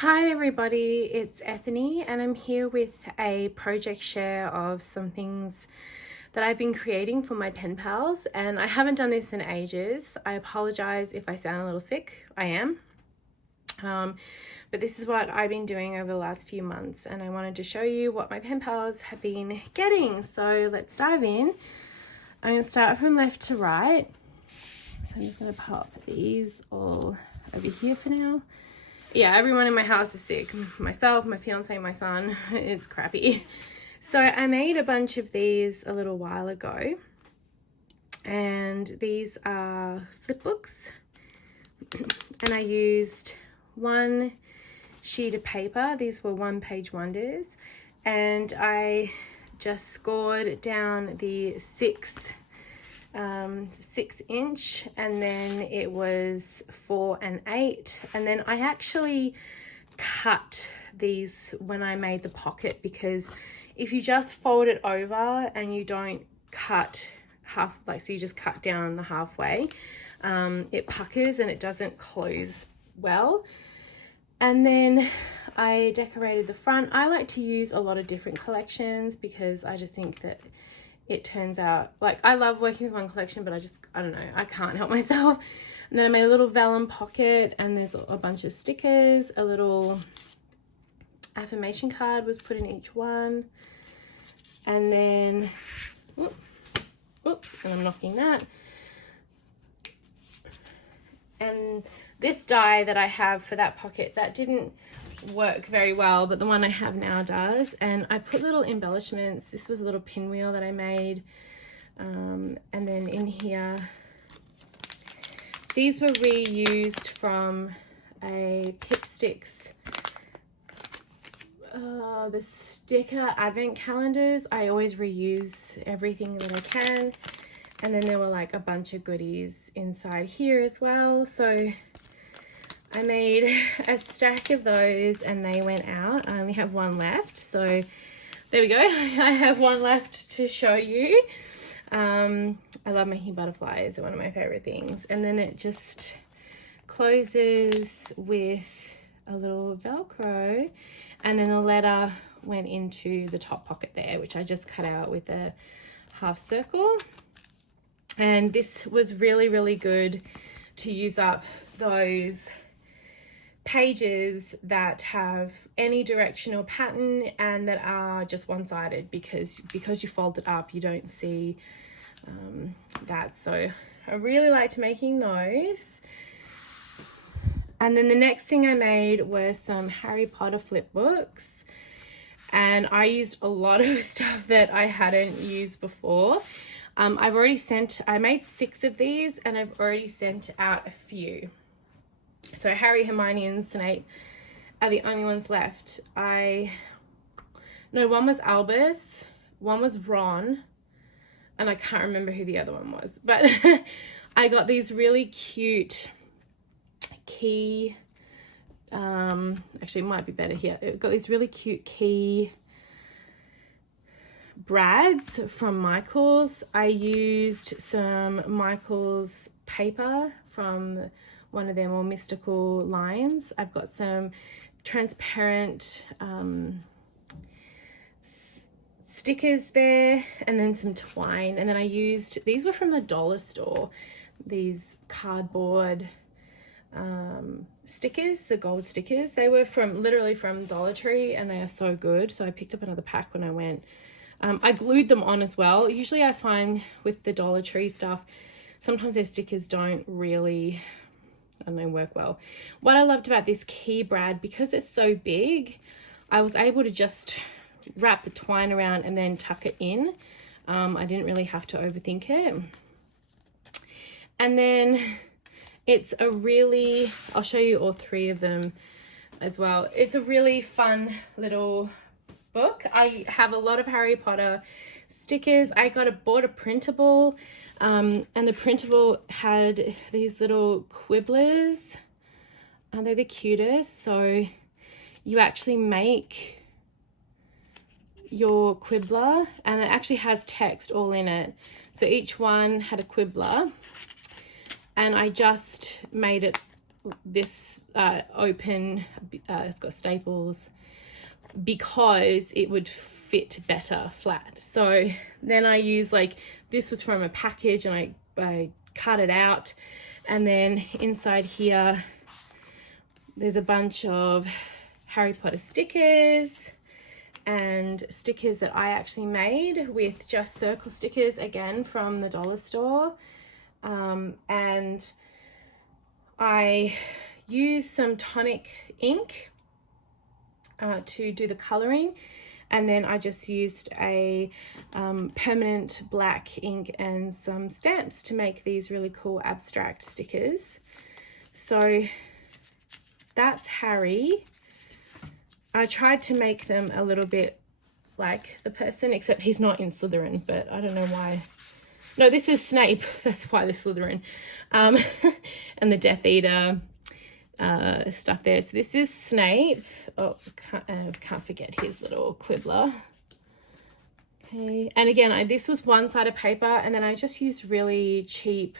Hi everybody, it's Ethony and I'm here with a project share of some things that I've been creating for my pen pals, and I haven't done this in ages. I apologize if I sound a little sick. I am. But this is what I've been doing over the last few months, and I wanted to show you what my pen pals have been getting. So let's dive in. I'm going to start from left to right. So I'm just going to pop these all over here for now. Yeah, everyone in my house is sick. Myself, my fiance, my son. It's crappy. So I made a bunch of these a little while ago, and these are flip books, and I used one sheet of paper. These were 1-page wonders, and I just scored down the 6 inch, and then it was 4 and 8, and then I actually cut these when I made the pocket, because if you just fold it over and you don't cut half, like so you just cut down the halfway, it puckers and it doesn't close well. And then I decorated the front. I like to use a lot of different collections because I just think that it turns out, like, I love working with one collection, but I don't know, I can't help myself. And then I made a little vellum pocket, and there's a bunch of stickers. A little affirmation card was put in each one. And then, whoops, and I'm knocking that. And this die that I have for that pocket, that didn't work very well, but the one I have now does. And I put little embellishments. This was a little pinwheel that I made, and then in here, these were reused from a Pipsticks, the sticker advent calendars. I always reuse everything that I can. And then there were like a bunch of goodies inside here as well. So I made a stack of those and they went out. I only have one left. So there we go. I have one left to show you. I love making butterflies. They're one of my favorite things. And then it just closes with a little Velcro. And then the letter went into the top pocket there, which I just cut out with a half circle. And this was really, really good to use up those pages that have any directional pattern and that are just one-sided, because you fold it up, you don't see that. So I really liked making those. And then the next thing I made were some Harry Potter flip books, and I used a lot of stuff that I hadn't used before. I made 6 of these, and I've already sent out a few. So Harry, Hermione, and Snape are the only ones left. One was Albus, one was Ron, and I can't remember who the other one was. But I got these really cute key, actually it might be better here. It got these really cute key brads from Michaels. I used some Michaels paper from one of their more mystical lines. I've got some transparent stickers there, and then some twine. And then I used, these were from the dollar store, these cardboard stickers, the gold stickers. They were literally from Dollar Tree, and they are so good. So I picked up another pack when I went. I glued them on as well. Usually I find with the Dollar Tree stuff, sometimes their stickers don't really, work well. What I loved about this key brad, because it's so big, I was able to just wrap the twine around and then tuck it in. I didn't really have to overthink it. And then it's a really, I'll show you all 3 of them as well. It's a really fun little book. I have a lot of Harry Potter stickers. I bought a printable, and the printable had these little quibblers, and they're the cutest. So you actually make your quibbler, and it actually has text all in it. So each one had a quibbler, and I just made it this open, it's got staples, because it would fit better flat. So then I use, like, this was from a package, and I cut it out, and then inside here there's a bunch of Harry Potter stickers and stickers that I actually made with just circle stickers, again from the dollar store. And I used some tonic ink to do the coloring, and then I just used a permanent black ink and some stamps to make these really cool abstract stickers. So that's Harry. I tried to make them a little bit like the person, except he's not in Slytherin, but I don't know why. No, this is Snape. That's why they're Slytherin. And the Death Eater stuff there. So this is Snape. Oh, can't forget his little quibbler. Okay, and again, this was one-sided paper, and then I just used really cheap,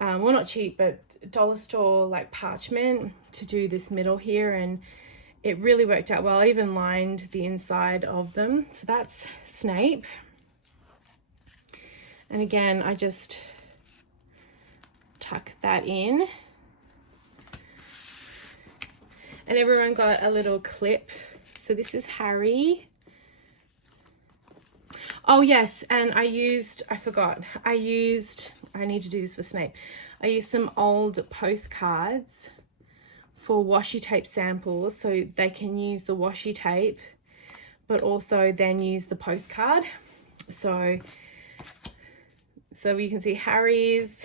well, not cheap, but dollar store like parchment to do this middle here, and it really worked out well. I even lined the inside of them. So that's Snape. And again, I just tuck that in. And everyone got a little clip. So this is Harry. Oh yes, and I need to do this for Snape. I used some old postcards for washi tape samples, so they can use the washi tape, but also then use the postcard. So you can see Harry's,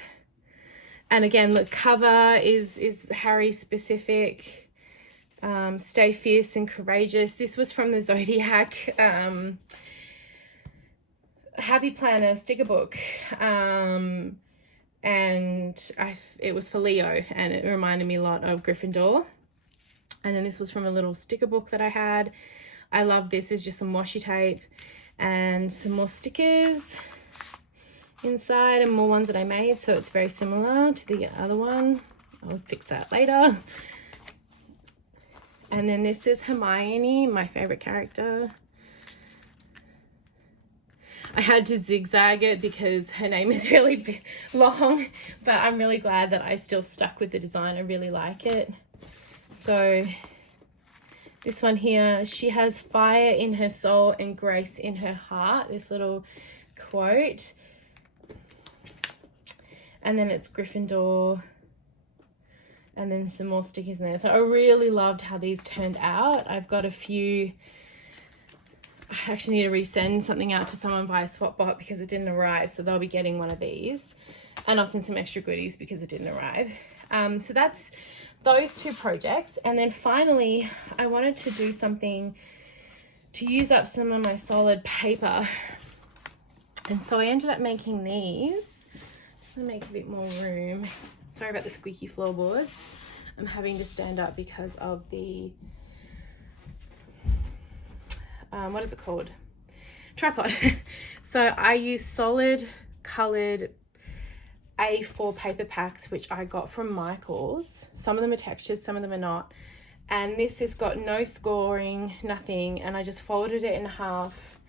and again, the cover is Harry specific. Stay fierce and courageous. This was from the Zodiac Happy Planner sticker book, and it was for Leo, and it reminded me a lot of Gryffindor. And then this was from a little sticker book that I had. I love this. Is just some washi tape and some more stickers inside, and more ones that I made, so it's very similar to the other one. I'll fix that later. And then this is Hermione, my favorite character. I had to zigzag it because her name is really long, but I'm really glad that I still stuck with the design. I really like it. So this one here, she has fire in her soul and grace in her heart, this little quote. And then it's Gryffindor, and then some more stickers in there. So I really loved how these turned out. I've got a few. I actually need to resend something out to someone via Swapbot because it didn't arrive, so they'll be getting one of these. And I'll send some extra goodies because it didn't arrive. So that's those two projects. And then finally, I wanted to do something to use up some of my solid paper. And so I ended up making these. Just gonna make a bit more room. Sorry about the squeaky floorboards. I'm having to stand up because of the what is it called? Tripod. So I use solid colored A4 paper packs, which I got from Michael's. Some of them are textured, some of them are not. And this has got no scoring, nothing. And I just folded it in half,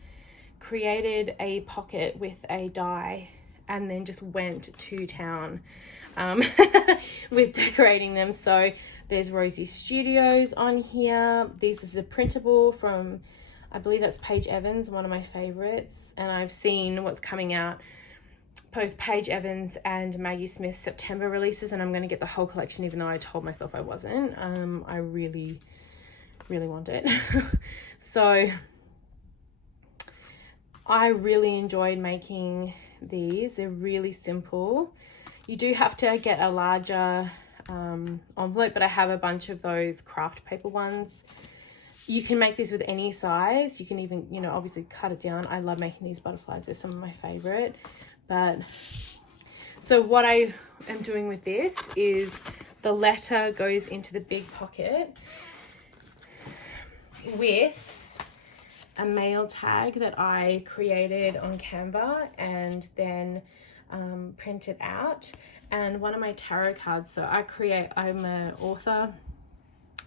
created a pocket with a die, and then just went to town with decorating them. So there's Rosie Studios on here. This is a printable from, I believe that's Paige Evans, one of my favorites. And I've seen what's coming out, both Paige Evans and Maggie Smith's September releases, and I'm going to get the whole collection, even though I told myself I wasn't. I really, really want it. So I really enjoyed making these. They're really simple. You do have to get a larger envelope, but I have a bunch of those craft paper ones. You can make this with any size. You can even, you know, obviously cut it down. I love making these butterflies. They're some of my favorite. But so what I am doing with this is the letter goes into the big pocket with a mail tag that I created on Canva and then printed out. and one of my tarot cards. So I'm an author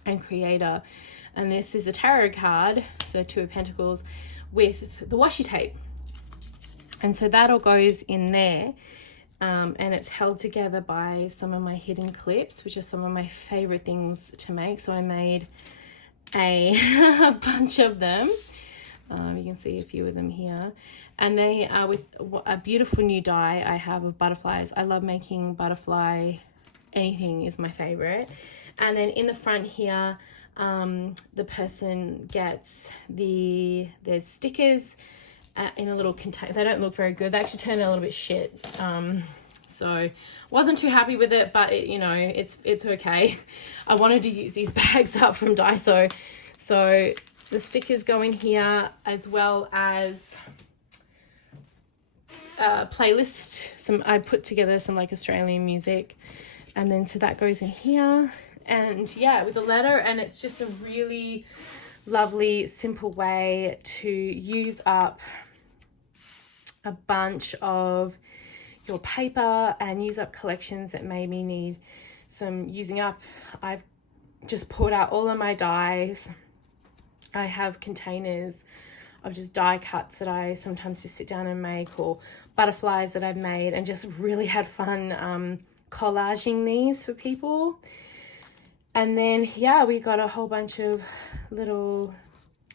and creator, and this is a tarot card, so 2 of Pentacles with the washi tape, and so that all goes in there. And it's held together by some of my hidden clips, which are some of my favorite things to make. So I made a bunch of them. You can see a few of them here, and they are with a beautiful new die I have of butterflies. I love making butterfly, anything is my favorite. And then in the front here, the person gets there's stickers in a little container. They don't look very good. They actually turned out a little bit shit. So wasn't too happy with it, but it, you know, it's okay. I wanted to use these bags up from Daiso. So the stickers go in here, as well as a playlist. I put together some like Australian music, and then so that goes in here. And yeah, with the letter, and it's just a really lovely, simple way to use up a bunch of your paper and use up collections that maybe need some using up. I've just pulled out all of my dies. I have containers of just die cuts that I sometimes just sit down and make, or butterflies that I've made, and just really had fun collaging these for people. And then yeah, we got a whole bunch of little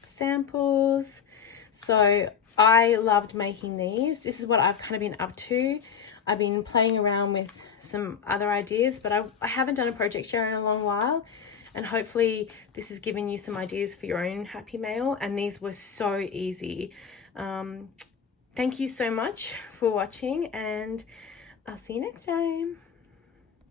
samples. So I loved making these. This is what I've kind of been up to. I've been playing around with some other ideas, but I haven't done a project share in a long while, and hopefully this has given you some ideas for your own happy mail. And these were so easy. Thank you so much for watching, and I'll see you next time.